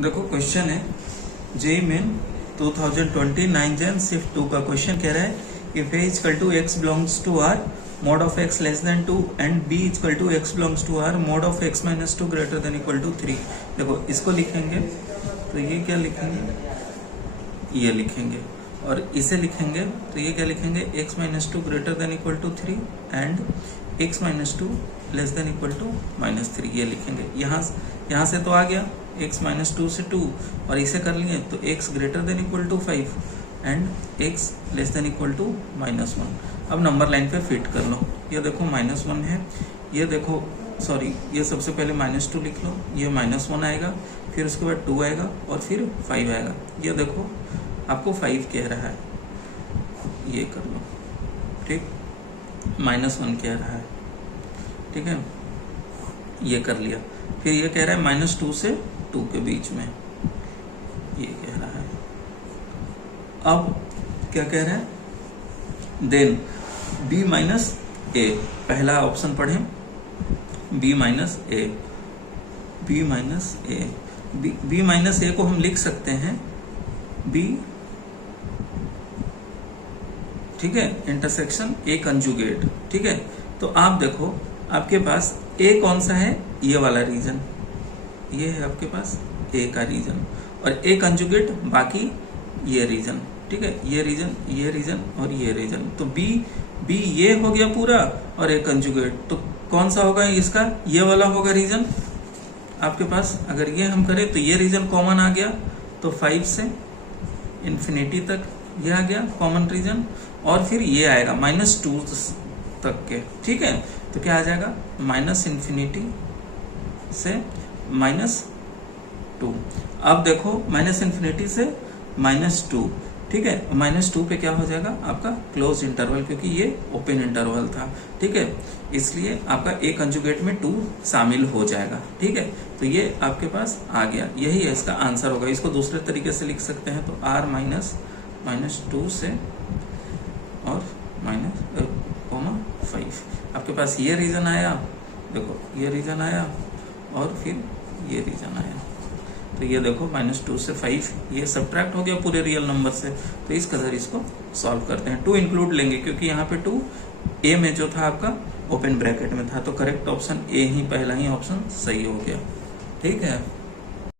देखो क्वेश्चन है JEE main 2020 9 जन शिफ्ट 2 का क्वेश्चन कह रहा है if a equal to x belongs to r mod of x less than 2 and b equal to x belongs to r mod of x minus 2 greater than equal to 3। देखो इसको लिखेंगे तो ये क्या लिखेंगे, ये लिखेंगे, और इसे लिखेंगे तो ये क्या लिखेंगे, x minus 2 greater than equal to 3 and x minus 2 less than equal to -3 ये लिखेंगे। यहाँ से तो आ गया x minus 2 से 2 और इसे कर लिए तो x greater than equal to 5 and x less than equal to -1। अब नंबर लाइन पे फिट कर लो। ये देखो -1 है, ये देखो सॉरी ये सबसे पहले -2 लिख लो, ये -1 आएगा, फिर उसके बाद 2 आएगा और फिर 5 आएगा। ये देखो आपको 5 कह रहा है, ये कर लो, ठीक, -1 कह रहा है, ठीक है, ये कर लिया। फिर ये कह रहा है -2 से 2 के बीच में, ये कह रहा है। अब क्या कह रहा है, देन b माइनस ए, पहला ऑप्शन पढ़ें, b माइनस ए, b माइनस ए, b माइनस ए को हम लिख सकते हैं b, ठीक है, इंटरसेक्शन ए कंजुगेट, ठीक है। तो आप देखो आपके पास a कौन सा है, ये वाला रीजन, ये है आपके पास a का रीजन, और a कंजुगेट बाकी ये रीजन, ठीक है, ये रीजन, ये रीजन और ये रीजन। तो b ये हो गया पूरा और एक कंजुगेट, तो कौन सा होगा इसका, ये वाला होगा रीजन आपके पास। अगर ये हम करें तो ये रीजन कॉमन आ गया, तो 5 से इंफिनिटी तक ये आ गया कॉमन रीजन, और फिर ये आएगा -2 तक के, ठीक है। तो क्या आ जाएगा, -इंफिनिटी से -2। अब देखो -इंफिनिटी से -2, ठीक है, -2 पे क्या हो जाएगा आपका क्लोज इंटरवल, क्योंकि ये ओपन इंटरवल था, ठीक है, इसलिए आपका ए कंजुगेट में 2 शामिल हो जाएगा, ठीक है। तो ये आपके पास आ गया, यही है इसका आंसर होगा। इसको दूसरे तरीके से लिख सकते हैं, तो r -2 से और -5 आपके पास ये रीजन आया, देखो ये रीजन आया और फिर ये रीजन आया। तो ये देखो -2 से 5 ये सब्ट्रैक्ट हो गया पूरे रियल नंबर से। तो इस कदर इसको सॉल्व करते हैं। 2 इंक्लूड लेंगे क्योंकि यहाँ पे 2 ए में जो था आपका ओपन ब्रैकेट में था, तो करेक्ट ऑप्शन ए ही, पहला ही ऑप्शन सही हो गया, ठीक है।